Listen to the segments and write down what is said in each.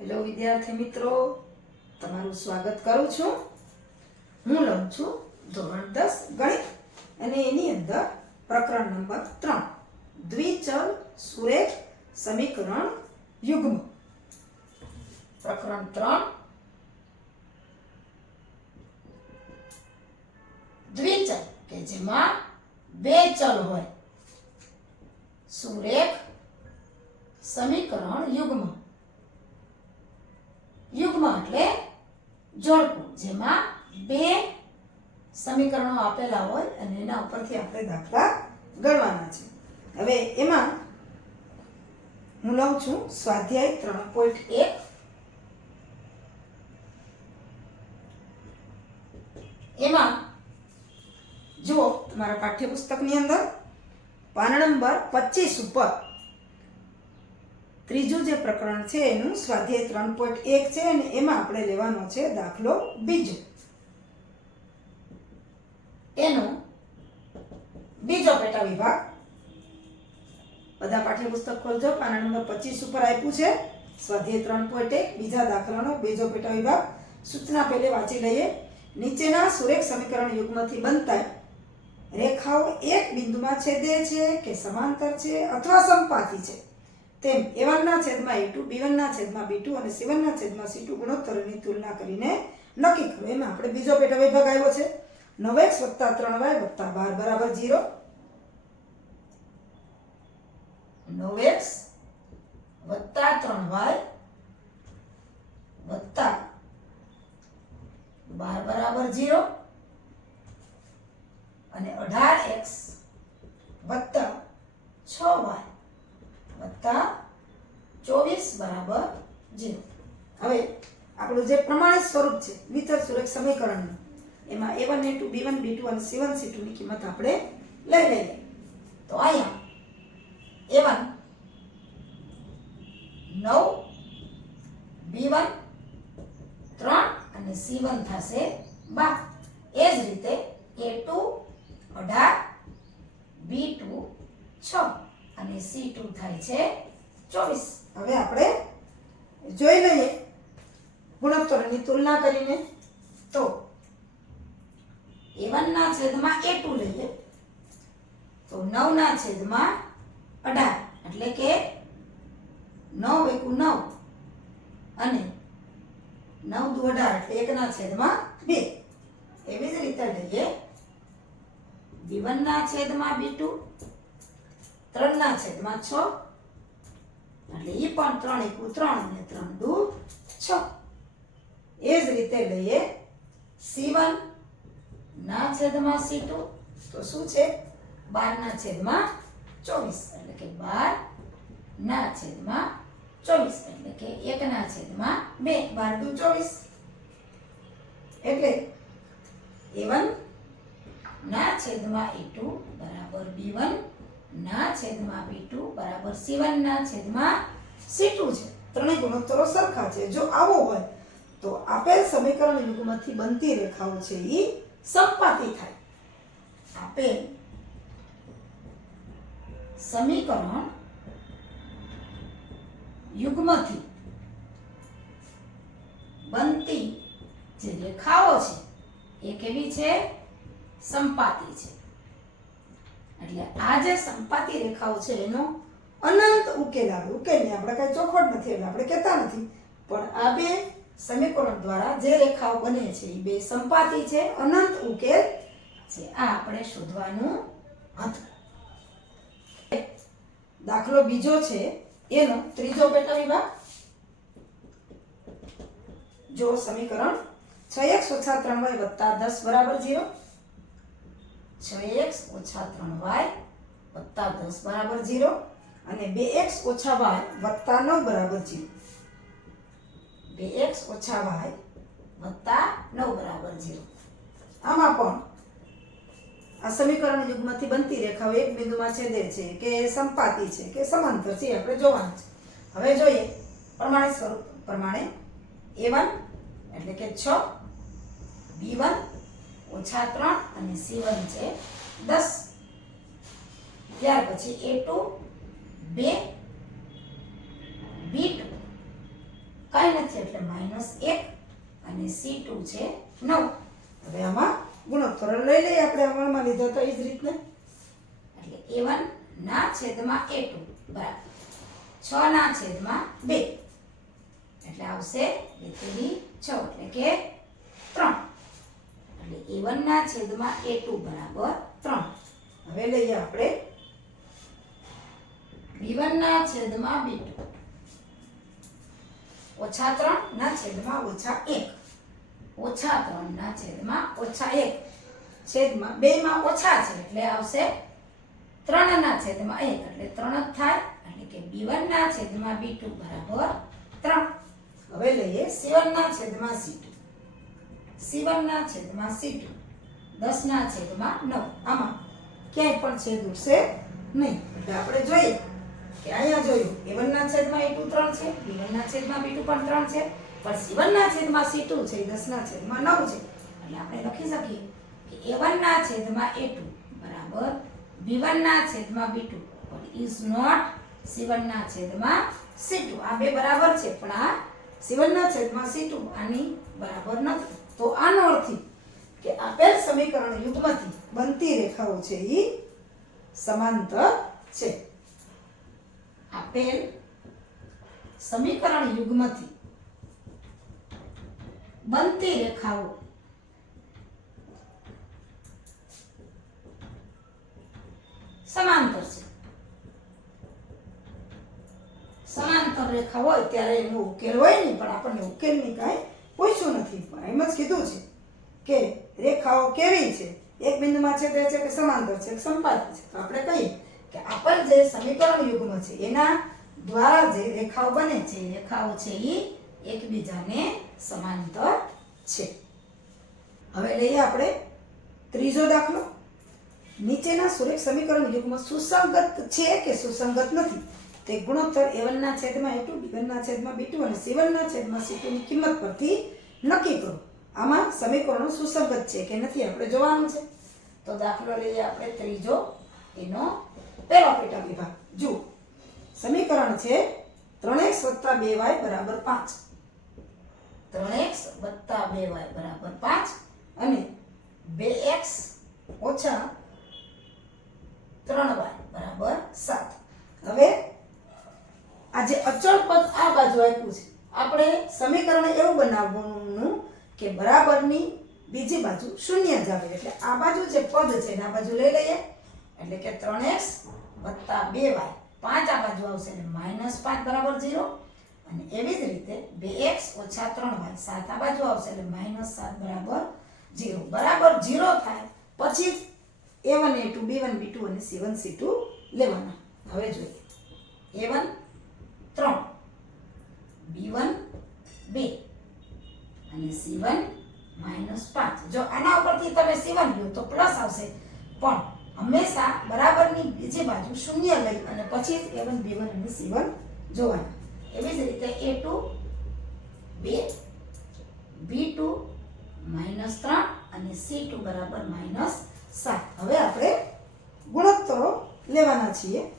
Hello વિદ્યાર્થી મિત્રો, તમારું સ્વાગત કરું છું. હું લઉં છું ધોરણ 10 ગણિત અને એની અંદર પ્રકરણ નંબર 3 દ્વિચલ સુરેખ સમીકરણ યુગ્મ. પ્રકરણ 3 દ્વિચલ કે જેમાં બે ચલ હોય. સુરેખ સમીકરણ યુગ્મ. યુગ્મ એટલે જોડકું, જેમાં બે સમીકરણો આપેલા હોય અને એના ઉપરથી આપણે દાખલા ગણવાના છે. હવે એમાં હું લઉં છું સ્વાધ્યાય 3.1. એમાં જુઓ, તમારા પાઠ્યપુસ્તકની અંદર પાના નંબર 25 ઉપર ત્રીજું જે પ્રકરણ છે એનું સ્વાધ્યાય 3.1 છે અને એમાં આપણે લેવાનો છે દાખલો બીજો. એનો બીજો પેટા વિભાગ. બધા પાઠ્યપુસ્તક ખોલજો. પાના નંબર 25 ઉપર આપ્યું છે સ્વાધ્યાય 3.1 બીજા દાખલાનો બીજો પેટા વિભાગ. સૂચના પહેલે વાંચી લઈએ. નીચેના સુરેખ સમીકરણ યુગ્મથી બનતા રેખાઓ એક બિંદુમાં છેદે છે કે સમાંતર છે અથવા સમપાતી છે તેમ a1 ના છેદમાં a2, b1 ના છેદમાં b2 અને c1 ના છેદમાં c2 ગુણોત્તરોની તુલના કરીને નક્કી કરો. એમાં આપણે બીજો પેટા વિભાગ આવ્યો છે 9x + 3y + 12 = 0. 9x + 3y + 12 = 0 અને 18x + 6y + 24 = 0. હવે આપણું જે પ્રમાણિત સ્વરૂપ છે દ્વિચલ સુરેખ સમીકરણનું, એમાં a1 a2 b1 b2 અને c1 c2 ની કિંમત આપણે લઈ લઈએ. તો અહીંયા a1 9, b1 3 અને c1 થશે 12. એ જ રીતે a2 18, b2 6 અને c2 થાય છે 24. હવે આપણે જોઈ લઈએ ગુણોત્તરોની તુલના કરીને. તો a1 ના છેદમાં a2 લઈએ તો 9 ના છેદમાં 18 એટલે કે 9 × 9 અને 9 × 18 એટલે 1 ના છેદમાં 2. એવી જ રીતે લઈએ b1 ના છેદમાં b2 3 ના છેદમાં 6 એટલે એ પણ 3 × 3 અને 3 × 2 6. એ જ રીતે લઈએ c1 ના છેદમાં c2 તો શું છે 12 ના છેદમાં 24 એટલે કે 12 ના છેદમાં 24 એટલે કે 1 ના છેદમાં 2. 12 × 2 = 24. એટલે a1 ના છેદમાં a2 બરાબર b1 ના છેદમાં b2 બરાબર c1 ના છેદમાં c2 છે. ત્રણેય ગુણોત્તરો સરખા છે. જો આવો હોય તો આપેલ સમીકરણ યુગ્મથી બનતી રેખાઓ છે એ સમપાતી થાય. આપેલ સમીકરણ યુગ્મથી બનતી જે રેખાઓ છે એ કેવી છે? સમપાતી છે. એટલે આ જે સમપાતી રેખાઓ છે એનો અનંત ઉકેલ આવે. ઉકેલને આપણે કઈ ચોખવટ નથી એટલે આપણે કહેતા નથી, પણ આ બે સમીકરણ દ્વારા જે રેખાઓ બને છે એ બે સમપાતી છે, અનંત ઉકેલ છે. આ આપણે શોધવાનું હતું. દાખલો બીજો છે એનો ત્રીજો પેટા વિભાગ. જો સમીકરણ 6x - 3y + 10 = 0. 6x - 3y + 10 = 0 અને 2x - y + 9 = 0. 2x - y + 9 = 0. આમાં પણ આ સમીકરણ યુગ્મથી બનતી રેખાઓ એક બિંદુમાં છેદે છે કે સમપાતી છે કે સમાંતર છે આપણે જોવાનું છે. હવે જોઈએ પ્રમાણિત સ્વરૂપ પ્રમાણે a1 એટલે કે 6, b1 -3 અને c1 છે 10. ત્યાર પછી a2 2, b2 કાંઈ નથી એટલે -1 અને C2 છે 9. હવે આમાં ગુણોત્તર લઈ લઈએ આપણે અમલમાં લીધો તો એ જ રીતને એટલે A1 ના છેદમાં A2 બરાબર 6 ના છેદમાં 2 એટલે આવશે 2 6 એટલે કે 3 એટલે A1 ના છેદમાં A2 બરાબર 3. હવે લઈએ આપણે B1 ના છેદમાં B2 -3 ના છેદમાં -1 -3 ના છેદમાં -1 છેદમાં 2 માં ઓછા છે એટલે આવશે 3 ના છેદમાં 1 એટલે 3 જ થાય એટલે કે B1 ના છેદમાં B2 બરાબર 3. હવે લઈએ C1 ના છેદમાં C2 C1 ના છેદમાં C2 10 ના છેદમાં 9. આમાં ક્યાંય પણ છેદ ઉડશે નહીં એટલે આપણે જોઈએ કે અહીંયા જોયું A1 ના છેદમાં A2 3 છે, B1 ના છેદમાં B2 પણ 3 છે, પણ C1 ના છેદમાં C2 છે 10 ના છેદમાં 9 છે એટલે આપણે લખી શકીએ કે A1 ના છેદમાં A2 બરાબર B1 ના છેદમાં B2 but is not C1 ના છેદમાં C2. આ બે બરાબર છે પણ આ C1 ના છેદમાં C2 આની બરાબર નથી. તો આનો અર્થ કે આપેલ સમીકરણ યુગ્મથી બનતી રેખાઓ છે એ સમાંતર છે. આપેલ સમીકરણ યુગ્મથી બનતી રેખાઓ સમાંતર છે. સમાંતર રેખા હોય ત્યારે એનો ઉકેલ હોય નહીં, પણ આપણને ઉકેલની કાંઈ પૂછ્યું નથી, પણ એમ જ કીધું છે કે રેખાઓ કેવી છે, એક બિંદુમાં છેદે છે કે સમાંતર છે કે સંપાતી છે. તો આપણે કહીએ કે આપેલ જે સમીકરણ યુગ્મ છે એના દ્વારા જે રેખાઓ બને છે એ રેખાઓ છે એ એકબીજાને સમાંતર છે. હવે લઈએ આપણે ત્રીજો દાખલો. નીચેના સુરેખ સમીકરણ યુગ્મ સુસંગત છે કે સુસંગત નથી તે ગુણોત્તર A1 ના છેદમાં A2 B1 ના છેદમાં B2 અને C1 ના છેદમાં C2 ની કિંમત પરથી નક્કી કરો. આમાં સમીકરણો સુસંગત છે કે નથી આપણે જોવાનું છે. તો દાખલો લઈએ આપણે ત્રીજો, એનો પહેલો પેટા વિભાગ. જુઓ સમીકરણ છે 3x + 2y = 5. 3x + 2y = 5 અને 2x - 3y = 7. હવે આ જે અચળ પદ આ બાજુ આપ્યું છે આપણે સમીકરણ એવું બનાવવાનું કે બરાબરની બીજી બાજુ શૂન્ય જ આવે. એટલે આ બાજુ જે પદ છે આ બાજુ લઈ લઈએ એટલે કે 3x + 2y 5 આ બાજુ આવશે એટલે -5 બરાબર 0 અને એવી જ રીતે 2x - 3y 7 આ બાજુ આવશે એટલે -7 બરાબર 0. બરાબર 0 થાય પછી A1 A2 B1 B2 અને C1 C2 લેવાના. હવે જોઈએ A1 3 B1 2 અને C1 -5. જો આના ઉપરથી તમે C1 લો તો પ્લસ આવશે, પણ હંમેશા બરાબરની બીજી બાજુ શૂન્ય લઈ અને પછી A1 B1 અને C1 જોવાના. એવી જ રીતે A2 2 B2 -3 અને C2 બરાબર -7. હવે આપણે ગુણોત્તરો લેવાના છીએ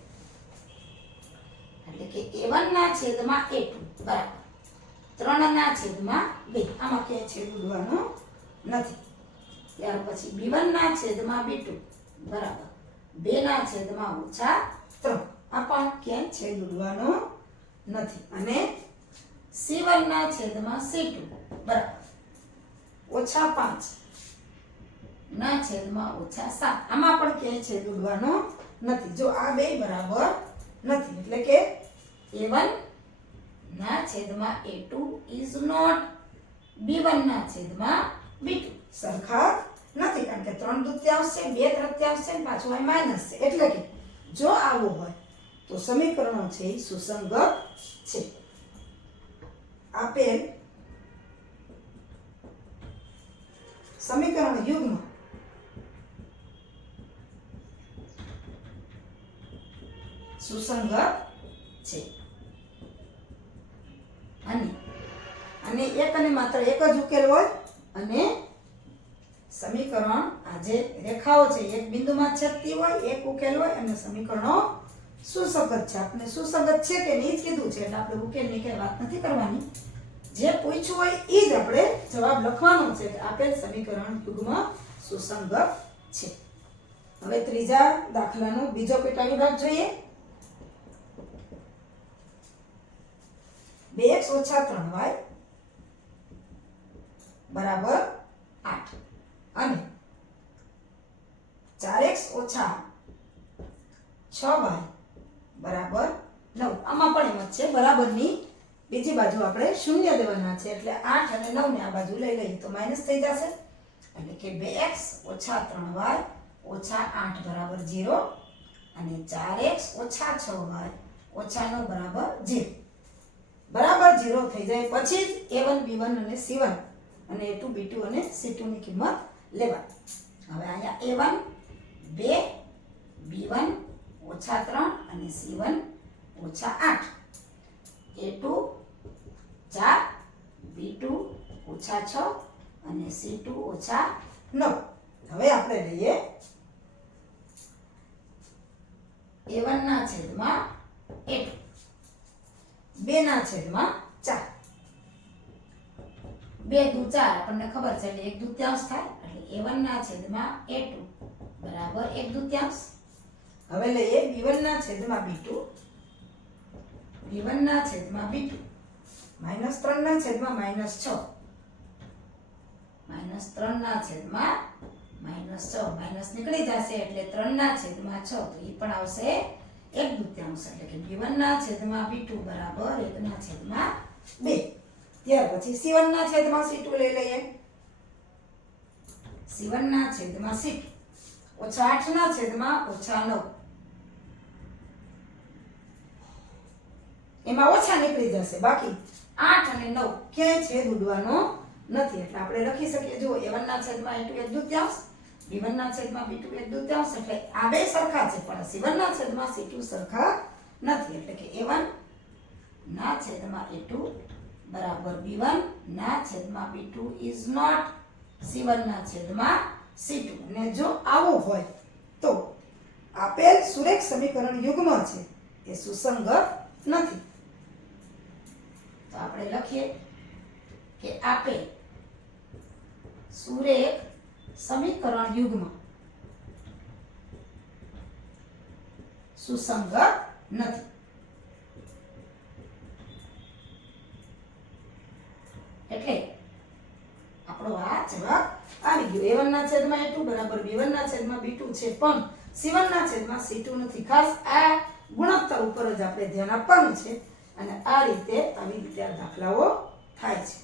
એટલે કે A1 ના છેદમાં A2 બરાબર 3 ના છેદમાં 2. આમાં ક્યાંય છેદ ઉડવાનો નથી. ત્યાર પછી B1 ના છેદમાં B2 બરાબર 2 ના છેદમાં -3. આ પણ ક્યાંય છેદ ઉડવાનો નથી. અને C1 ના છેદમાં C2 બરાબર -5 ના છેદમાં -7. આમાં પણ ક્યાંય છેદ ઉડવાનો નથી. જો આ બે બરાબર નથી એટલે કે A1 ના છેદમાં A2 is not B1 ના છેદમાં B2 સરખા નથી, કારણ કે 3/2 છે 2/3 છે પાછું અહીં માઈનસ છે. એટલે કે જો આવું હોય તો સમીકરણો છે એ સુસંગત છે. આપેલ સમીકરણ યુગ્મ સુસંગત છે. અને એક અને માત્ર એક જ ઉકેલ હોય અને સમીકરણ આ જે રેખાઓ છે એક બિંદુમાં છેદતી હોય, એક ઉકેલ હોય અને સમીકરણો સુસંગત છે. આપણે સુસંગત છે કે નહીં જ કીધું છે એટલે આપણે ઉકેલની કઈ વાત નથી કરવાની. જે પૂછ્યું હોય એ જ આપણે જવાબ લખવાનો છે કે આપેલ સમીકરણ યુગ્મ સુસંગત છે. હવે ત્રીજા દાખલાનો બીજો પેટા વિભાગ જોઈએ. 2x - 3y બરાબર 8 અને 4x - 6y બરાબર 9. આમાં પણ એમ જ છે, બરાબરની બીજી બાજુ આપણે શૂન્ય દેવાના છે એટલે 8 અને 9 ને આ બાજુ લઈ લઈએ તો માઈનસ થઈ જશે. એટલે કે 2x - 3y -8 બરાબર 0 અને 4x - 6y -9 બરાબર 0. બરાબર 0 થઈ જાય પછી જ a1 b1 અને c1 અને a2 b2 અને c2 ની કિંમત લેવાની. હવે અહીંયા a1 2 b1 -3 અને c1 -8 a2 4 b2 -6 અને c2 -9. હવે આપણે લઈએ a1 ના છેદમાં a2 2 ના છેદમાં 4 2 દુ 4 આપણને ખબર છે એટલે 1/2 થાય એટલે a1 ના છેદમાં a2 બરાબર 1/2. હવે લઈએ b1 ના છેદમાં b2 b1 ના છેદમાં b2 -3 ના છેદમાં -6 -3 ના છેદમાં -6 માઈનસ નીકળી જશે એટલે 3 ના છેદમાં 6 તો એ પણ આવશે 1/2 એટલે કે b1 ના છેદમાં b2 બરાબર 1 ના છેદમાં 2. ત્યાર પછી c1 ના છેદમાં c2 લઈ લઈએ. c1 ના છેદમાં c2 -8 ના છેદમાં -9 એમાં ઓછા નીકળી જશે બાકી 8 અને 9 ક્યાંય છેદ ઉડવાનો નથી એટલે આપણે લખી શકીએ જો a1 ના છેદમાં a2 1/2 b1 ના છેદમાં b2 1/2 એટલે આ બે સરખા છે પણ c1 ના છેદમાં c2 સરખા નથી એટલે કે a1 ના છેદમાં a2 બરાબર b1 ના છેદમાં b2 is not c1 ના છેદમાં c2. અને જો આવું હોય તો આપેલ સુરેખ સમીકરણ યુગ્મ છે એ સુસંગત નથી. તો આપણે લખીએ કે આપેલ સુરેખ સમીકરણ યુગ્મ સુસંગત નથી. એટલે આપણો આ જવાબ આવી ગયો. a1 ના છેદમાં a2 બરાબર b1 ના છેદમાં b2 છે પણ c1 ના છેદમાં c2 નથી. ખાસ આ ગુણોત્તર ઉપર જ આપણે ધ્યાન આપવાનું છે અને આ રીતે આવી રીતે દાખલાઓ થાય છે.